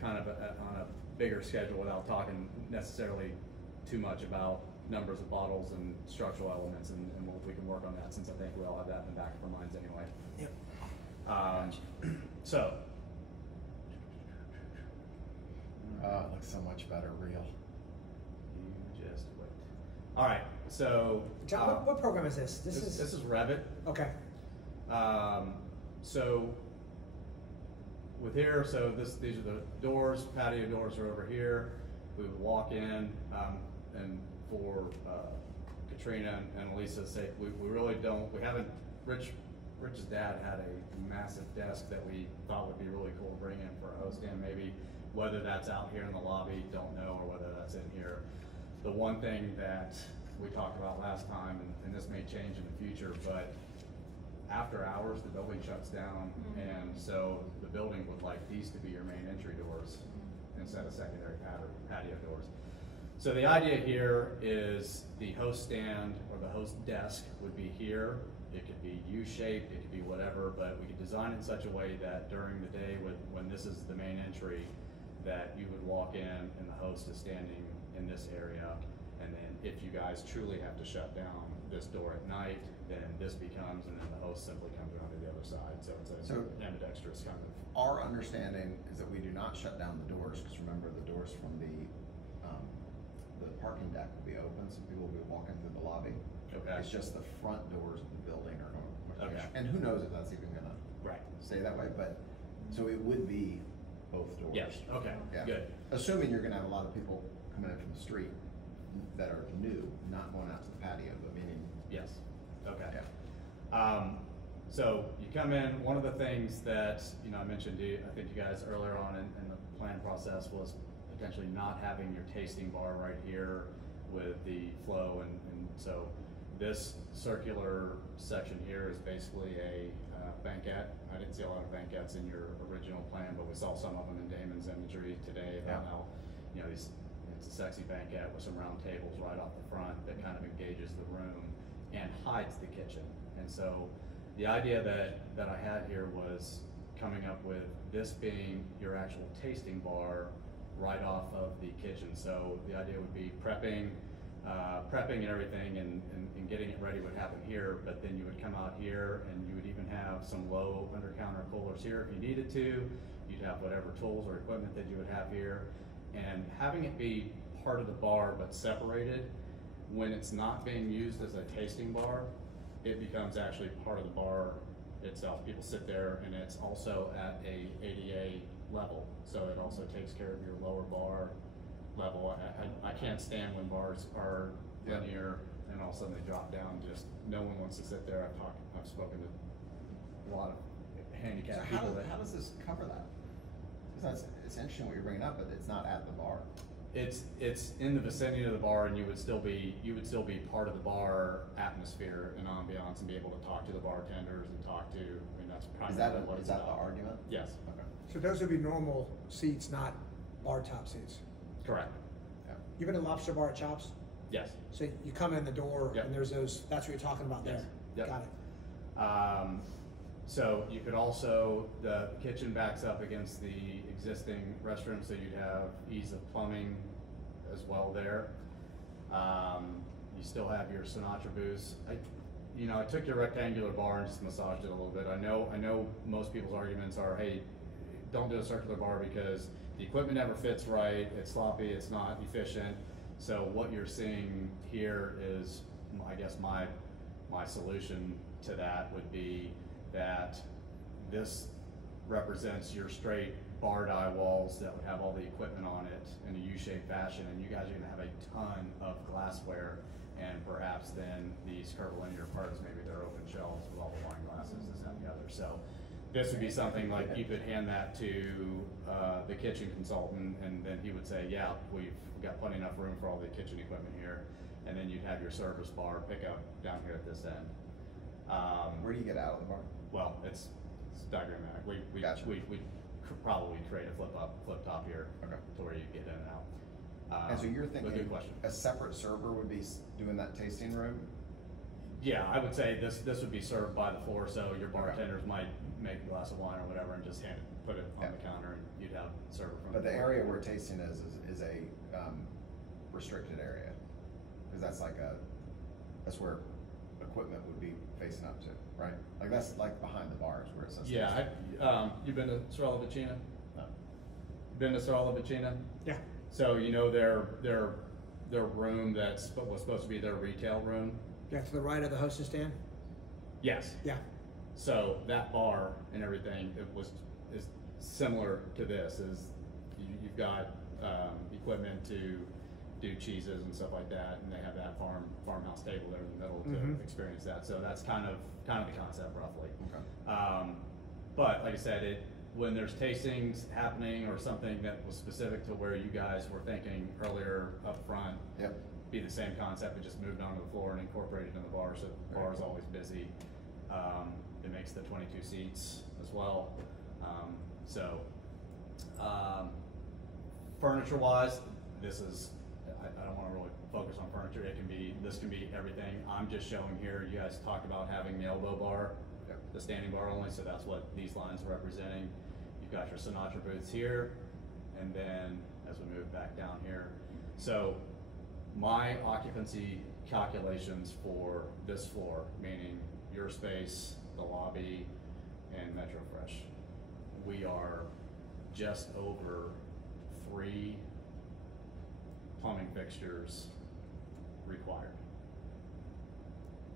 kind of on a bigger schedule without talking necessarily too much about numbers of bottles and structural elements, and we can work on that, since I think we all have that in the back of our minds anyway. Yep. So. It looks so much better real. You just wait. All right, so. John, what program is this? This is Revit. Okay. So with here, these are the doors, patio doors are over here. We would walk in, and for Katrina and Elisa's sake, we really don't, Rich's dad had a massive desk that we thought would be really cool to bring in for a host stand, maybe. Whether that's out here in the lobby, don't know, or whether that's in here. The one thing that we talked about last time, and this may change in the future, but after hours, the building shuts down, and so the building would like these to be your main entry doors instead of secondary patio doors. So the idea here is the host stand or the host desk would be here. It could be U-shaped, it could be whatever, but we could design it in such a way that during the day when this is the main entry, that you would walk in and the host is standing in this area, and then if you guys truly have to shut down this door at night, then this becomes, and then the host simply comes around to the other side. So it's a ambidextrous kind of. Our understanding is that we do not shut down the doors, because remember, the doors from the parking deck will be open, so people will be walking through the lobby. Okay. It's just the front doors of the building are going to. Okay. And who knows if that's even going to stay that way, but so it would be both doors. Yes. Okay. Yeah. Good. Assuming you're going to have a lot of people coming in from the street that are new, not going out to the patio, but meaning. Yes. Okay. Yeah. So you come in. One of the things that I mentioned to you, I think you guys earlier on in the plan process was potentially not having your tasting bar right here with the flow, and so this circular section here is basically a banquette. I didn't see a lot of banquettes in your original plan, but we saw some of them in Damon's imagery today about how it's a sexy banquette with some round tables right off the front that kind of engages the room and hides the kitchen. And so the idea that I had here was coming up with this being your actual tasting bar right off of the kitchen. So the idea would be prepping and everything and getting it ready would happen here, but then you would come out here and you would even have some low under counter coolers here if you needed to. You'd have whatever tools or equipment that you would have here, and having it be part of the bar but separated. When it's not being used as a tasting bar, it becomes actually part of the bar itself. People sit there, and it's also at a ADA level, so it also takes care of your lower bar level. I can't stand when bars are linear and all of a sudden they drop down. Just no one wants to sit there. I've spoken to a lot of handicapped people. How does this cover that? Because it's interesting what you're bringing up, but it's not at the bar. It's in the vicinity of the bar, and you would still be part of the bar atmosphere and ambiance, and be able to talk to the bartenders and talk to. I mean, that's primarily what it's about. Is that the argument? Yes. Okay. So those would be normal seats, not bar top seats. Correct. Yeah. You've been to Lobster Bar at Chops? Yes. So you come in the door, Yep. and there's those. That's what you're talking about Yes. there. Yep. Got it. So you could also, the kitchen backs up against the existing restroom, so you'd have ease of plumbing as well there. You still have your Sinatra booths. I took your rectangular bar and just massaged it a little bit. I know most people's arguments are, hey, don't do a circular bar because the equipment never fits right, it's sloppy, it's not efficient. So what you're seeing here is, I guess my solution to that would be that this represents your straight bar die walls that would have all the equipment on it in a U-shaped fashion, and you guys are gonna have a ton of glassware, and perhaps then these curvilinear parts, maybe they're open shelves with all the wine glasses, this, that, and the other. So this would be something like you could hand that to the kitchen consultant, and then he would say, yeah, we've got plenty enough room for all the kitchen equipment here, and then you'd have your service bar pickup down here at this end. Where do you get out of the bar? Well, it's diagrammatic. We Gotcha. we probably create a flip top here, Okay. to where you get in and out. And so you're but thinking good question. a separate server would be doing that tasting room? Yeah, I would say this would be served by the floor, so your Okay. bartenders might make a glass of wine or whatever and just put it on Yeah. the counter, and you'd have a server from But the area where tasting is a restricted area, because that's like that's where equipment would be facing up to, right? Like that's like behind the bars where it says. Yeah, you've been to Sorella Vicina? No. Been to Sorella Vicina? Yeah. So you know their room was supposed to be their retail room? Yeah, to the right of the hostess stand? Yes. Yeah. So that bar and everything, is similar to this, you've got equipment to do cheeses and stuff like that, and they have that farmhouse table there in the middle to experience that. So that's kind of the concept roughly. Okay. But like I said, when there's tastings happening or something that was specific to where you guys were thinking earlier up front, Yep. be the same concept, but just moved onto the floor and incorporated in the bar, so the bar is always busy. It makes the 22 seats as well. Furniture-wise, I don't want to really focus on furniture. This can be everything. I'm just showing here. You guys talked about having the elbow bar, Yep. the standing bar only, so that's what these lines are representing. You've got your Sinatra booths here, and then as we move back down here, so my occupancy calculations for this floor, meaning your space, the lobby, and Metro Fresh, we are just over 3 plumbing fixtures required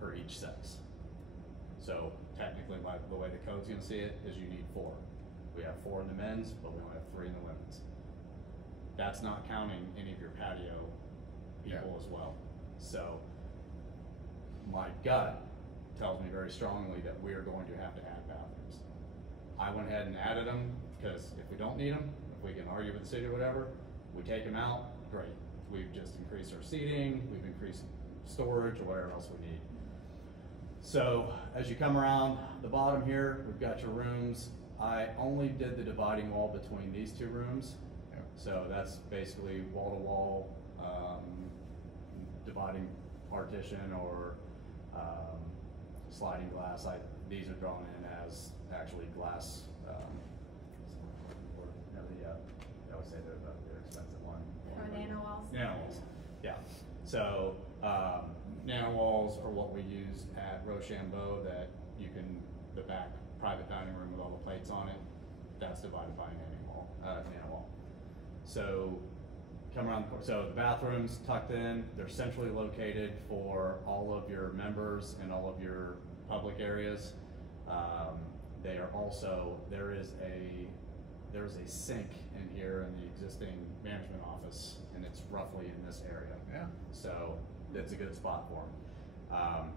per each sex. So technically, the way the code's gonna see it is you need 4. We have 4 in the men's, but we only have 3 in the women's. That's not counting any of your patio people as well. So my gut tells me very strongly that we are going to have to add bathrooms. I went ahead and added them because if we don't need them, if we can argue with the city or whatever, we take them out, great. We've just increased our seating, we've increased storage or whatever else we need. So as you come around the bottom here, we've got your rooms. I only did the dividing wall between these 2 rooms. Yep. So that's basically wall to wall, dividing partition or sliding glass. These are drawn in as actually glass. I always say they're the expensive one. Or nano walls? Nano walls, yeah. So nano walls are what we use at Rochambeau that you can, the back private dining room with all the plates on it, that's divided by a nano wall. So come around, so the bathrooms tucked in, they're centrally located for all of your members and all of your public areas. They are also, there is a sink in here in the existing management office, and it's roughly in this area. Yeah. So it's a good spot for them.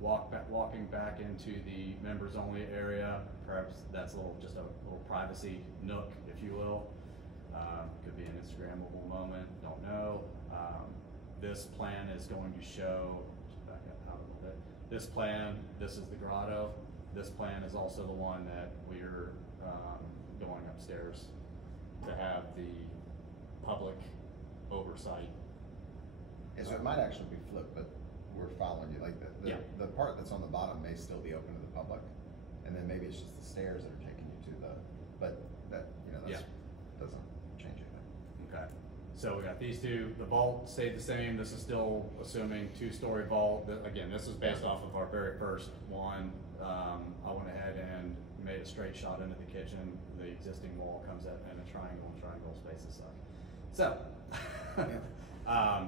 Walking back into the members only area, perhaps that's just a little privacy nook, if you will. Could be an Instagrammable moment, don't know. This plan is going to show, just back up a little bit. This plan, this is the grotto. This plan is also the one that we're going upstairs to have the public oversight. Yeah, so it might actually be flipped, but we're following you. Like the part that's on the bottom may still be open to the public, and then maybe it's just the stairs that are taking you to but that, doesn't change anything. Okay. So we got these 2. The vault stayed the same. This is still assuming 2-story vault. Again, this is based off of our very first one. I went ahead and made a straight shot into the kitchen. The existing wall comes up in a triangle, and triangle spaces suck. So,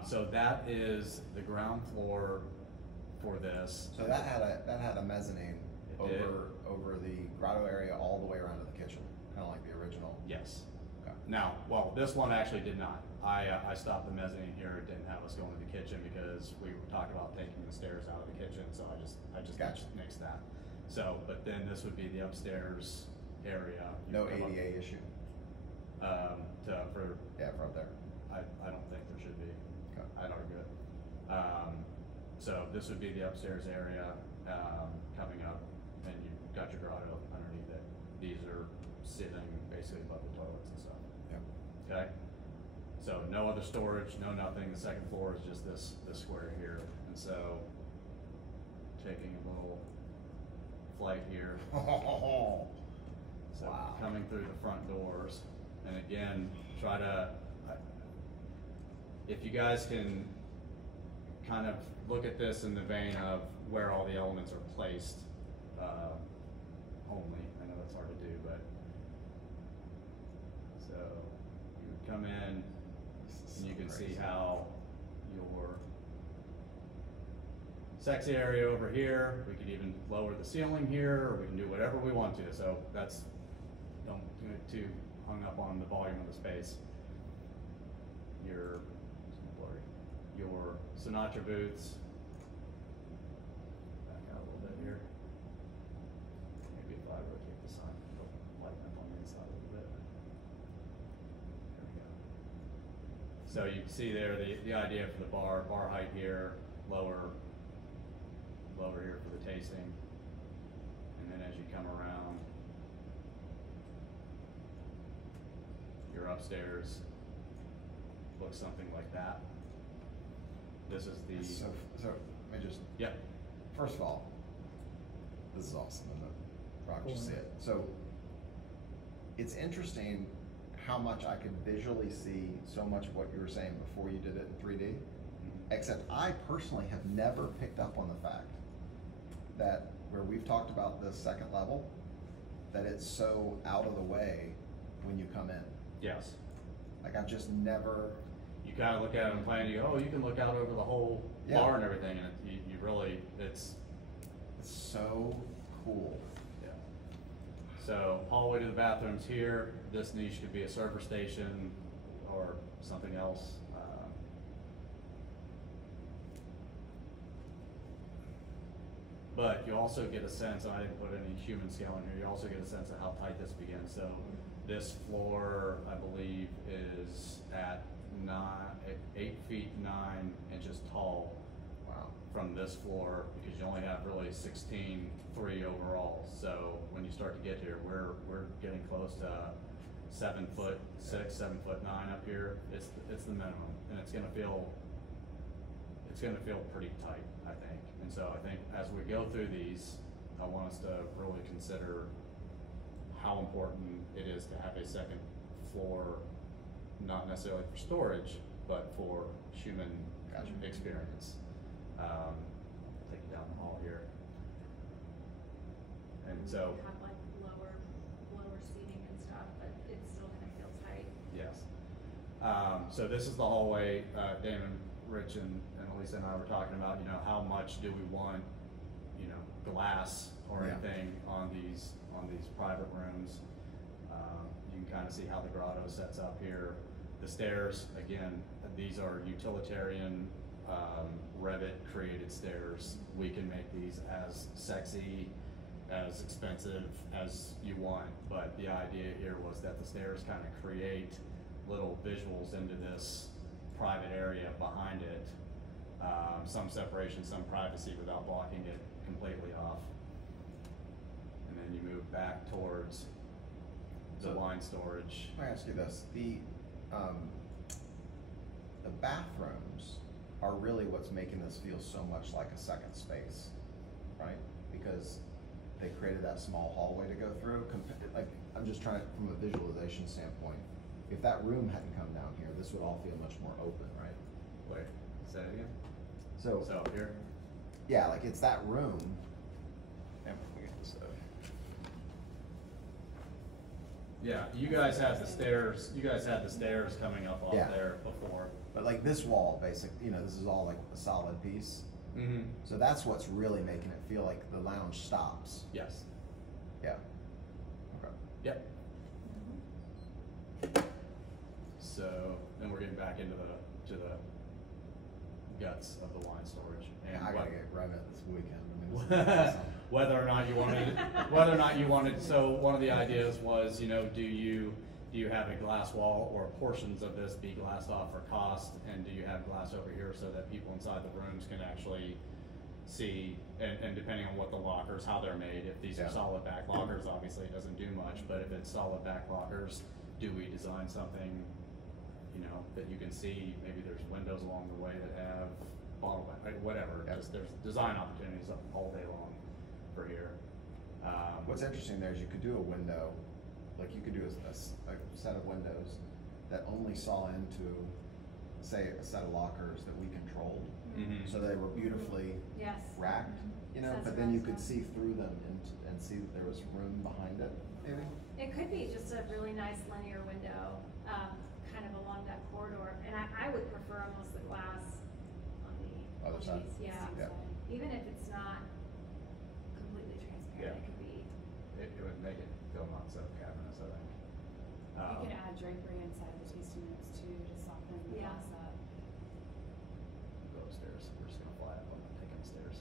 so that is the ground floor for this. So that had a mezzanine over the grotto area all the way around to the kitchen, kind of like the original. Yes. Okay. Now, well, this one actually did not. I stopped the mezzanine here. It didn't have us going to the kitchen because we were talking about taking the stairs out of the kitchen. So I just Gotcha. nixed that. So, but then this would be the upstairs area. You No come up- ADA issue. For For up there. I don't think there should be. Okay. I'd argue it. So this would be the upstairs area coming up, and you've got your grotto underneath it. These are sitting basically above the toilets and stuff. Yep. Okay? So no other storage, no nothing. The second floor is just this square here. And so taking a little flight here. So Wow. coming through the front doors, And again, try to, if you guys can kind of look at this in the vein of where all the elements are placed, only, I know that's hard to do, but, so, you would come in, and you can see how your sexy area over here, we could even lower the ceiling here, or we can do whatever we want to, so that's, don't get too hung up on the volume of the space. Your Sinatra booths, back out a little bit here. Maybe if I rotate the sign, it'll lighten up on the inside a little bit. There we go. So you can see there the idea for the bar height here, lower here for the tasting. And then as you come around, your upstairs looks something like that. This is the... So let me just... Yep. First of all, this is awesome, and the rock just see it. So, it's interesting how much I could visually see so much of what you were saying before you did it in 3D, except I personally have never picked up on the fact that where we've talked about the second level, that it's so out of the way when you come in. Yes. Like I've just never... You kind of look at it and plan, you go, oh, you can look out over the whole bar and everything, and you really, it's so cool. Yeah. So hallway to the bathrooms here. This niche could be a server station or something else. But you also get a sense, and I didn't put any human scale in here, you also get a sense of how tight this begins. So this floor, I believe, is at 8 feet 9 inches tall. Wow. From this floor, because you only have really 16.3 overall. So when you start to get here, we're getting close to 7'6", 7'9" up here. It's the minimum, and it's gonna feel pretty tight, I think. And so I think as we go through these, I want us to really consider how important it is to have a second floor, not necessarily for storage, but for human experience. Take it down the hall here. And so, have like lower seating and stuff, but it's still gonna feel tight. yes. So this is the hallway. Damon, Rich, and Elisa and I were talking about, how much do we want, glass or anything on these private rooms. You can kind of see how the grotto sets up here. The stairs, again, these are utilitarian Revit created stairs. We can make these as sexy, as expensive as you want, but the idea here was that the stairs kind of create little visuals into this private area behind it. Some separation, some privacy without blocking it completely off. And then you move back towards the wine storage. Let me ask you this: the bathrooms are really what's making this feel so much like a second space, right? Because they created that small hallway to go through. Like, I'm just trying to, from a visualization standpoint, if that room hadn't come down here, this would all feel much more open, right? Wait, say it again? So here? Yeah, like it's that room. And we get this Yeah, you guys had the stairs. You guys had the stairs coming up off there before. But like this wall, basically, this is all like a solid piece. Mm-hmm. So that's what's really making it feel like the lounge stops. Yes. Yeah. Okay. Yep. So then we're getting back into the guts of the wine storage. And I gotta get Revit this weekend. I mean, this is whether or not you wanted, so one of the ideas was, do you have a glass wall or portions of this be glassed off for cost, and do you have glass over here so that people inside the rooms can actually see, and depending on what the lockers, how they're made, if these are solid back lockers, obviously it doesn't do much, but if it's solid back lockers, do we design something, that you can see? Maybe there's windows along the way that have bottle, whatever, just there's design opportunities all day long for here. What's interesting there is you could do a window like you could do a set of windows that only saw into, say, a set of lockers that we controlled. Mhm. So they were beautifully Yes. racked, you know, Sets but then you around could stuff. see through them and see that there was room behind it, maybe? It could be just a really nice linear window, kind of along that corridor, and I would prefer almost the glass on the. Other side? Yeah. Yeah. Even if it's not completely transparent, Yeah. it could be. It would make it feel not so cavernous, I think. You could add drapery inside the tasting rooms too, to soften the Yeah. glass up. Go upstairs, we're just gonna fly up, I'm not taking the stairs.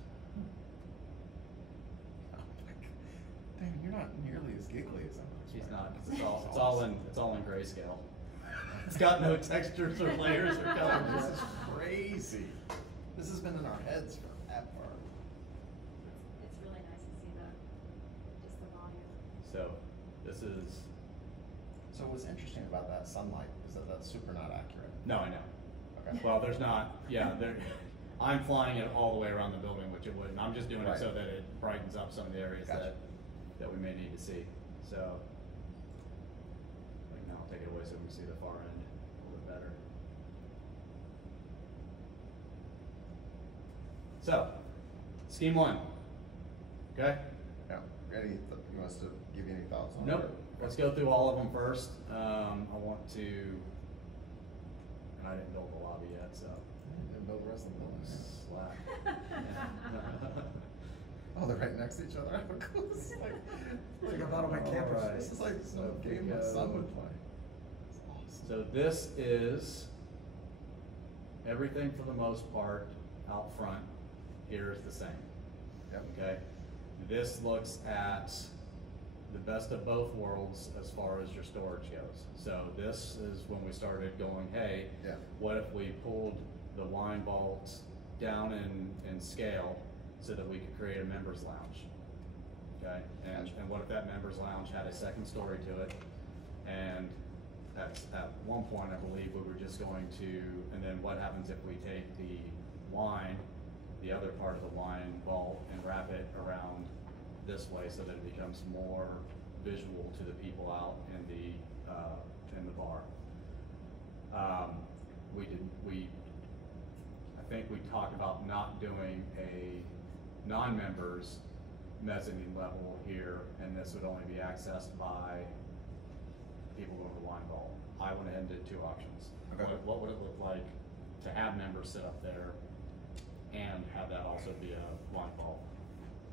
Damn, you're not nearly as giggly as I was. She's not, 'cause it's all in grayscale. It's got no textures or layers or colors. This is crazy. This has been in our heads forever. It's really nice to see just the volume. So, this is, So what's interesting about that sunlight is that that's super not accurate. no, I know. Okay. Well, there's not, yeah, I'm flying it all the way around the building, which it wouldn't. I'm just doing it so Right. that it brightens up some of the areas Gotcha. that we may need to see. So, like now I'll take it away so we can see the far end a little bit better. So, scheme one, okay? Yeah. You want us to give you any thoughts on it? Nope, let's go through all of them first. I want to, and I didn't build the lobby yet, so. Didn't build the rest of the building. Slack. Oh, they're right next to each other. It's Like a Battle by campus. Alright. This is like So some if we game my go- son would play. It's awesome. So this is everything for the most part out front. Here is the same. Yep. Okay? This looks at the best of both worlds as far as your storage goes. So this is when we started going, hey, Yeah. what if we pulled the wine vault down in scale so that we could create a members lounge? Okay, and what if that members lounge had a second story to it? And at one point, I believe we were just going to, and then what happens if we take the wine, the other part of the wine vault, and wrap it around this way so that it becomes more visual to the people out in the bar. I think we talked about not doing a non-members mezzanine level here, and this would only be accessed by people going to the wine vault. I went ahead and did two options. Okay. What would it look like to have members sit up there and have that also be a wine vault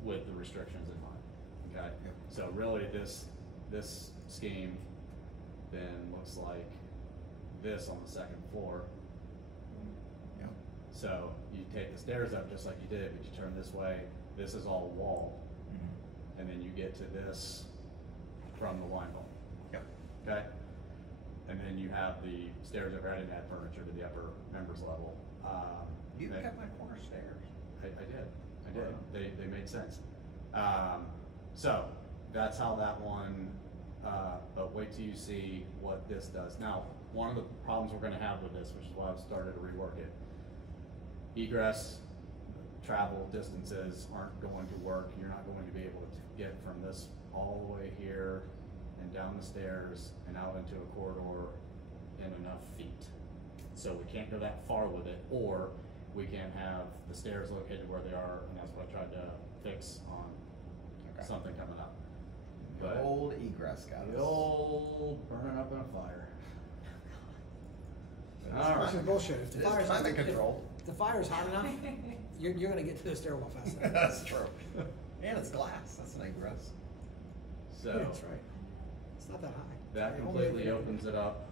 with the restrictions in mind, okay? Yep. So really, this scheme then looks like this on the second floor. Yeah. So you take the stairs up just like you did, but you turn this way, this is all wall, and then you get to this from the wine vault, Yep. okay? And then you have the stairs overhead and add furniture to the upper members level. You that- got my corner stairs. I did. Wow. They made sense. So that's how that one, but wait till you see what this does. Now, one of the problems we're gonna have with this, which is why I've started to rework it, egress, travel distances aren't going to work. You're not going to be able to get from this all the way here and down the stairs and out into a corridor in enough feet. So we can't go that far with it, or we can have the stairs located where they are, and that's what I tried to fix on Okay. something coming up. The But old egress got the us. old burning up in a fire. It's All right. Which is bullshit. If the It is fire's climate control. If the fire's hot enough, you're gonna get to the stairwell fast enough. That's true. And it's glass, that's an egress. So. Yeah, that's right. It's not that high. That Only completely if- opens it up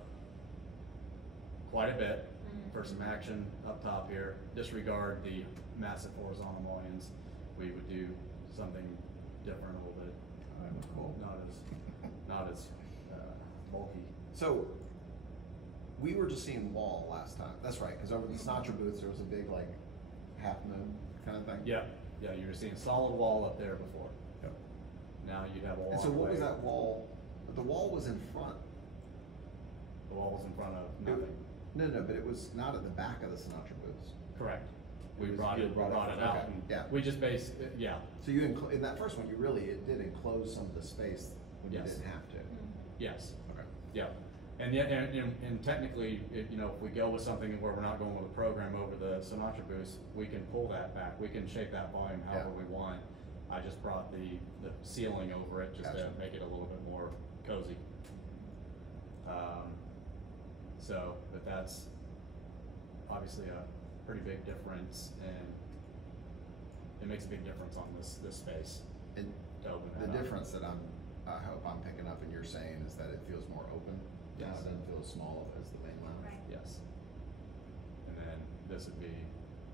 quite a bit for some action up top here. Disregard the massive horizontal mullions. We would do something different a little bit, Cool. not as bulky. So, we were just seeing wall last time, that's right, because over the Sinatra booths, there was a big like half moon kind of thing. Yeah, you were seeing solid wall up there before. Yep. Now you'd have a And so what was walkway. that wall, but the wall was in front. The wall was in front of nothing. No, but it was not at the back of the Sinatra booths. Correct. It We was- brought you it brought it- out. okay, And yeah. We just yeah. So you, in that first one, it did enclose some of the space when you Yes. didn't have to. Yes. Okay. Yeah, and yet, and technically, if we go with something where we're not going with a program over the Sinatra booth, we can pull that back, we can shape that volume however Yeah. we want. I just brought the ceiling over it just to Gotcha. make it a little bit more cozy. But that's obviously a pretty big difference, and it makes a big difference on this space And to open the that up. difference that I hope I'm picking up and you're saying is that it feels more open. Now Yes. it doesn't feel as small as the main lounge. Right. Yes. And then this would be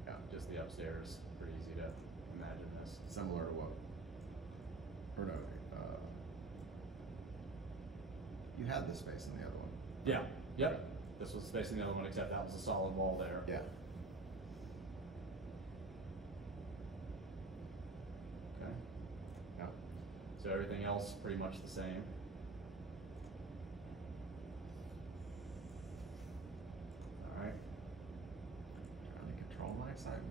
Yeah. just the upstairs, pretty easy to imagine this. Similar to what, or no, you had this space in the other one. Yeah, yep. This was the space in the other one, except that was a solid wall there. Yeah. Okay. Yeah. So everything else pretty much the same. All right. Trying to control my excitement.